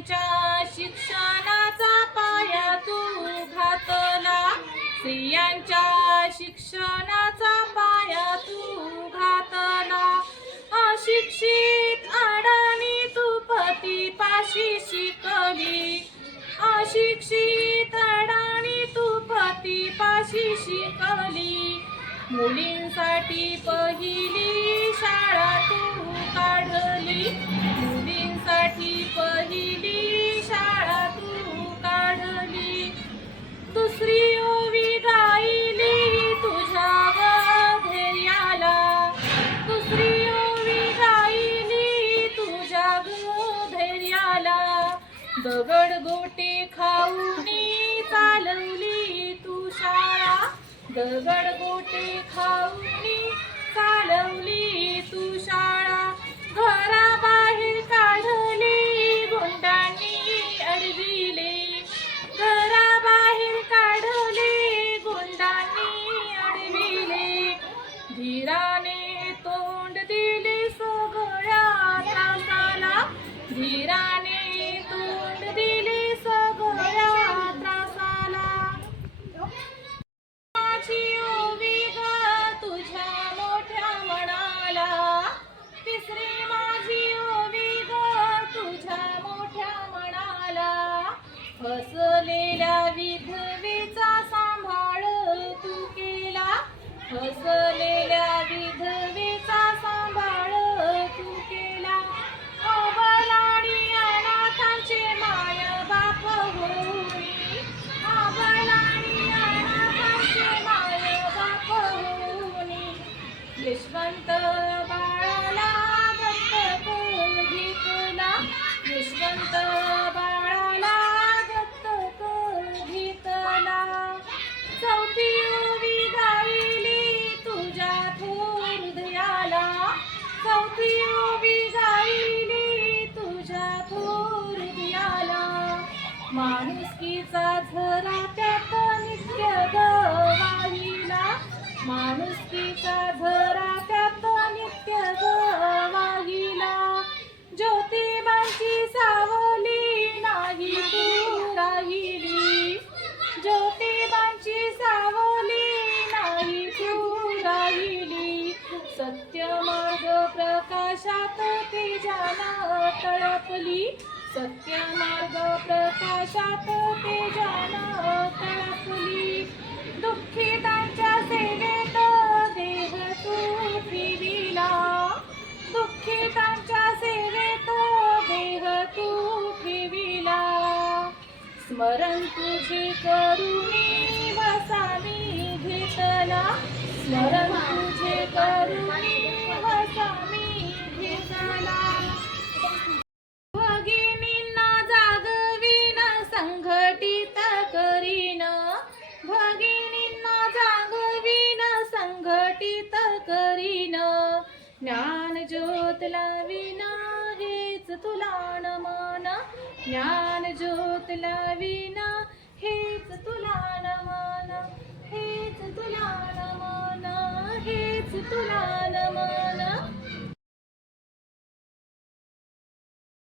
स्त्रियांच्या शिक्षणाचा पाया तू घातला, स्त्रियांच्या शिक्षणाचा पाया तू घातला. अशिक्षित अडाणी तू पतीपाशी शिकली, अशिक्षित अडाणी तू पतीपाशी शिकली. मुलींसाठी पहिली शाळा तू काढली, मुलींसाठी पहिली शाळा तू काढली. दुसरी ओवी गायली तुझ्या धैर्याला, दुसरी ओवी गायली तुझ्या धैर्याला. दगड गोटे खाऊनी चालवली तू शाळा, दगड गोटे खाऊनी चालवली तू शाळा. घराबाहेर काढली गुंडांनी अडविले, घराबाहेर काढले गुंडांनी अडविले. धीराने तोंड दिले सगळ्या त्रासाला, धीराने तोंड दिले सगळ्या त्रासाला. माझी ओवी ग तुझ्या मोठ्या मनाला, तिसरी माझी ओवी ग तुझ्या मोठ्या मनाला. हसलेल्या विधवेचा सांभाळ तू केला, हसलेल्या विधवेचा सांभाळ तू केला. अबलाडी अनाथांचे माय बाप होई, अबलाडी अनाथांचे माय बाप होई. यशवंत बाळाला दत्तक घेतला, यशवंत बाळाला दत्तक घेतला. चौथी ओवी गायली तुझ्या थोर हृदयाला, चौथी ओवी गायली तुझ्या थोर हृदयाला. माणुसकीचा झरा त्यात नित्य वाहिला, माणुसकीचा झरा त्यात नित्य वाहिला. ज्योतिबांची सावली नाही तू राहिली, ज्योतिबांची सावली नाही तू राहिली. सत्य मार्ग प्रकाशात तेजानं तळपली, सत्य मार्ग प्रकाशात तेजानं तळपली. दुःखितांच्या सेवेत देह तू ठेविला, दुःखितांच्या सेवेत देह तू ठेविला. स्मरण तुझे करुणी वसामी घेतला, स्मरण तुझे करुणी वसामी घेतला. भगिनींना जागवीन संघटित करीन, भगिनींना जागवीन संघटित करीन. ज्ञान ज्योत लावीन हेच तुला नमन, ज्ञान ज्योत लावीन हेच तुला नमन, हेच तुला नमन, हेच तुला नमन.